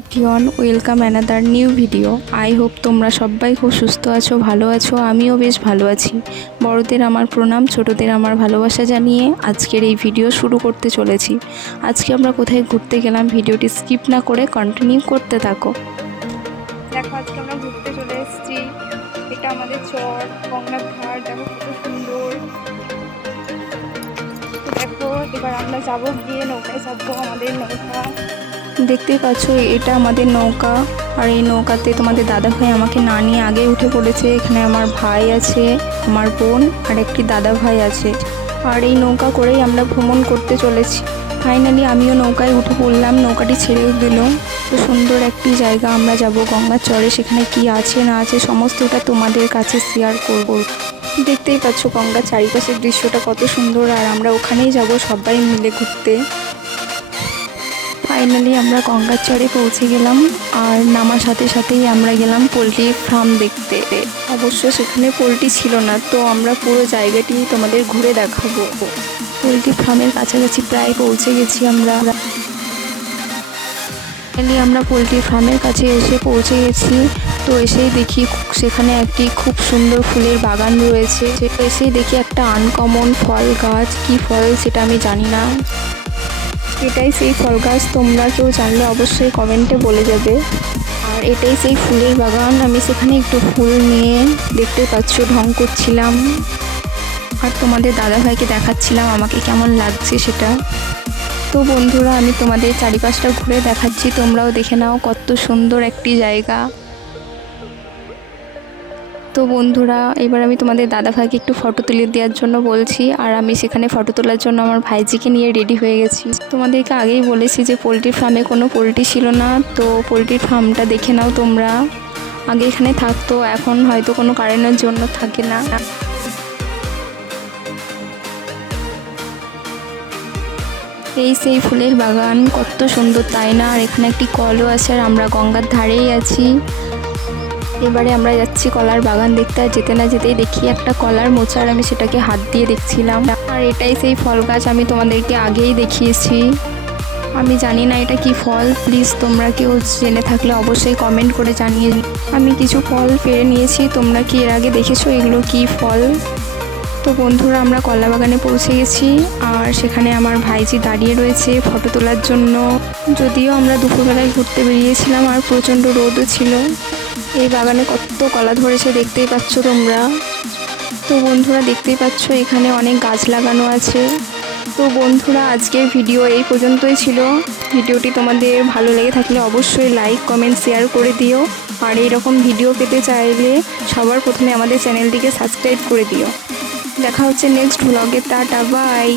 Everyone, welcome another new video. I hope তোমরা সবাই খুব সুস্থ আছো, ভালো আছো। আমিও বেশ ভালো আছি। বড়দের আমার প্রণাম, ছোটদের আমার ভালোবাসা জানিয়ে আজকের এই ভিডিও শুরু করতে চলেছি। আজকে আমরা কোথায় ঘুরতে গেলাম, ভিডিওটি স্কিপ না করে কন্টিনিউ করতে থাকো। দেখো, আজকে আমরা ঘুরতে চলে এসেছি। এটা আমাদের চর গঙ্গার ধার। দেখো কত সুন্দর। দেখো, এবার আমরা যাবো, গিয়ে নৌকায় চাপবো। আমাদের নৌকা দেখতেই পাচ্ছ, এটা আমাদের নৌকা। আর এই নৌকাতে তোমাদের দাদা ভাই আমাকে না নিয়ে আগে উঠে পড়েছে। এখানে আমার ভাই আছে, আমার বোন আর একটি দাদা ভাই আছে। আর এই নৌকা করেই আমরা ভ্রমণ করতে চলেছি। ফাইনালি আমিও নৌকায় উঠে পড়লাম, নৌকাটি ছেড়েও দিল। তো সুন্দর একটি জায়গা আমরা যাব গঙ্গার চরে। সেখানে কি আছে না আছে সমস্তটা তোমাদের কাছে শেয়ার করব। দেখতেই পাচ্ছ গঙ্গার চারিপাশের দৃশ্যটা কত সুন্দর। আর আমরা ওখানেই যাব সবাই মিলে ঘুরতে। ফাইনালি আমরা গঙ্গার চরে পৌঁছে গেলাম। আর নামার সাথে সাথেই আমরা গেলাম পোলট্রি ফার্ম দেখতে। অবশ্য সেখানে পোলট্রি ছিল না, তো আমরা পুরো জায়গাটি তোমাদের ঘুরে দেখাবো। পোলট্রি ফার্মের কাছাকাছি প্রায় পৌঁছে গেছি আমরা। ফাইনালি আমরা পোলট্রি ফার্মের কাছে এসে পৌঁছে গেছি। তো এসেই দেখি সেখানে একটি খুব সুন্দর ফুলের বাগান রয়েছে। এসেই দেখি একটা আনকমন ফল গাছ। কি ফল সেটা আমি জানি না। এটাই সেই ফল গাছ, তোমরা কেউ জানলে অবশ্যই কমেন্টে বলে যাবে। আর এটাই সেই ফুলের বাগান। আমি সেখানে একটু ফুল নিয়ে দেখতে পাচ্ছ ঢং করছিলাম। আর তোমাদের দাদাভাইকে দেখাচ্ছিলাম আমাকে কেমন লাগছে সেটা। তো বন্ধুরা, আমি তোমাদের চারিপাশটা ঘুরে দেখাচ্ছি, তোমরাও দেখে নাও কত সুন্দর একটি জায়গা। তো বন্ধুরা, এবার আমি তোমাদের দাদাভাইকে একটু ফটো তুলে দেওয়ার জন্য বলছি। আর আমি সেখানে ফটো তোলার জন্য আমার ভাইজিকে নিয়ে রেডি হয়ে গেছি। তোমাদেরকে আগেই বলেছি যে পোলট্রি ফার্মে কোনো পোলট্রি ছিল না, তো পোলট্রির ফার্মটা দেখে নাও তোমরা। আগে এখানে থাকতো, এখন হয়তো কোনো কারণের জন্য থাকে না। এই সেই ফুলের বাগান, কত সুন্দর তাই না। আর এখানে একটি কলও আছে। আর আমরা গঙ্গার ধারেই আছি। এবারে আমরা যাচ্ছি কলার বাগান দেখতে। আর যেতে না যেতেই দেখি একটা কলার মোচার, আমি সেটাকে হাত দিয়ে দেখছিলাম। আর এটাই সেই ফল গাছ, আমি তোমাদেরকে আগেই দেখিয়েছি। আমি জানি না এটা কি ফল, প্লিজ তোমরা কেউ জেনে থাকলে অবশ্যই কমেন্ট করে জানিয়ে। আমি কিছু ফল পেরে নিয়েছি, তোমরা কি এর আগে দেখেছো এগুলো কি ফল? তো বন্ধুরা, আমরা কলা বাগানে পৌঁছে গেছি। আর সেখানে আমার ভাইজি দাঁড়িয়ে রয়েছে ফটো তোলার জন্য। যদিও আমরা দুপুরবেলায় ঘুরতে বেরিয়েছিলাম আর প্রচণ্ড রোদও ছিল। এই বাগানে কত কলা ধরেছে দেখতেই পাচ্ছ তোমরা। তো বন্ধুরা, দেখতেই পাচ্ছ এখানে অনেক গাছ লাগানো আছে। তো বন্ধুরা, আজকের ভিডিও এই পর্যন্তই ছিল। ভিডিওটি তোমাদের ভালো লেগে থাকলে অবশ্যই লাইক কমেন্ট শেয়ার করে দিও। আর এইরকম ভিডিও পেতে চাইলে সবার প্রথমে আমাদের চ্যানেলটিকে সাবস্ক্রাইব করে দিও। দেখা হচ্ছে নেক্সট ব্লগে। Tata, by.